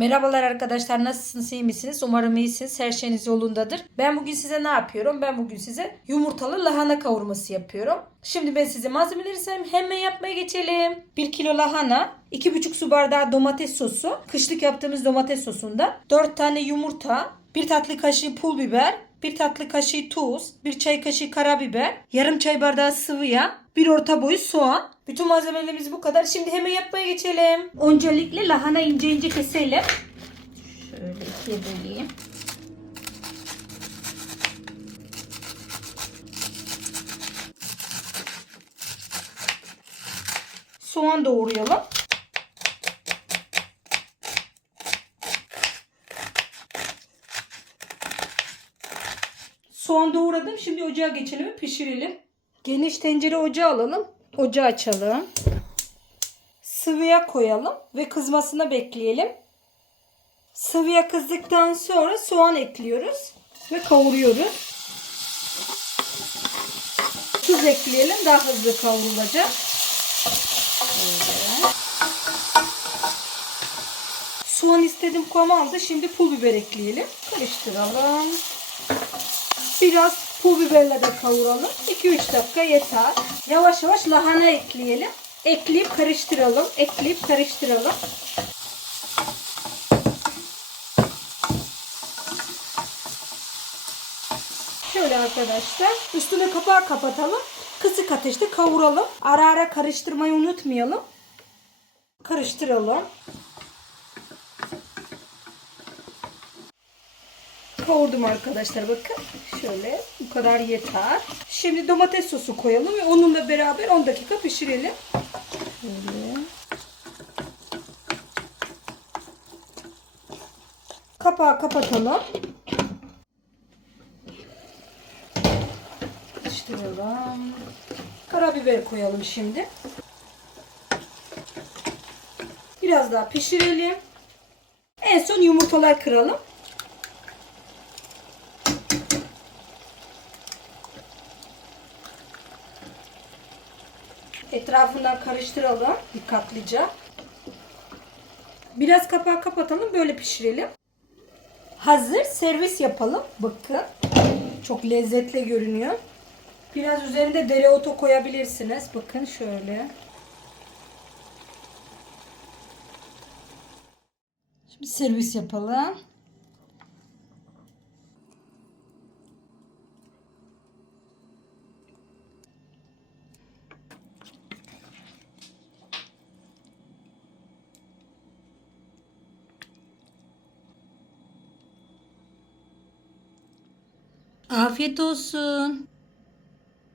Merhabalar arkadaşlar nasılsınız iyi misiniz? Umarım iyisiniz her şeyiniz yolundadır. Ben bugün size ne yapıyorum? Ben bugün size yumurtalı lahana kavurması yapıyorum. Şimdi ben size malzemeleri sayayım hemen yapmaya geçelim. 1 kilo lahana, 2,5 su bardağı domates sosu, kışlık yaptığımız domates sosunda 4 tane yumurta, 1 tatlı kaşığı pul biber, 1 tatlı kaşığı tuz, 1 çay kaşığı karabiber, yarım çay bardağı sıvı yağ, 1 orta boy soğan. Bütün malzemelerimiz bu kadar. Şimdi hemen yapmaya geçelim. Öncelikle lahana ince ince keselim. Şöyle ikiye böleyim. Soğan doğrayalım. Soğan doğradım. Şimdi ocağa geçelim ve pişirelim. Geniş tencere ocağı alalım. Ocağı açalım. Sıvıya koyalım ve kızmasını bekleyelim. Sıvıya kızdıktan sonra soğan ekliyoruz ve kavuruyoruz. Tuz ekleyelim daha hızlı kavrulacak. Soğan istediğim kıvamı aldı. Şimdi pul biber ekleyelim. Karıştıralım. Biraz pul biberle de kavuralım. 2-3 dakika yeter. Yavaş yavaş lahana ekleyelim. Ekleyip karıştıralım. Ekleyip karıştıralım. Şöyle arkadaşlar. Üstüne kapağı kapatalım. Kısık ateşte kavuralım. Ara ara karıştırmayı unutmayalım. Karıştıralım. Kavurdum arkadaşlar bakın. Şöyle bu kadar yeter. Şimdi domates sosu koyalım ve onunla beraber 10 dakika pişirelim. Şöyle. Kapağı kapatalım. Karıştıralım. Karabiber koyalım şimdi. Biraz daha pişirelim. En son yumurtalar kıralım. Etrafından karıştıralım dikkatlice. Biraz kapağı kapatalım böyle pişirelim. Hazır servis yapalım. Bakın. Çok lezzetli görünüyor. Biraz üzerinde dereotu koyabilirsiniz. Bakın şöyle. Şimdi servis yapalım. Afiyet olsun.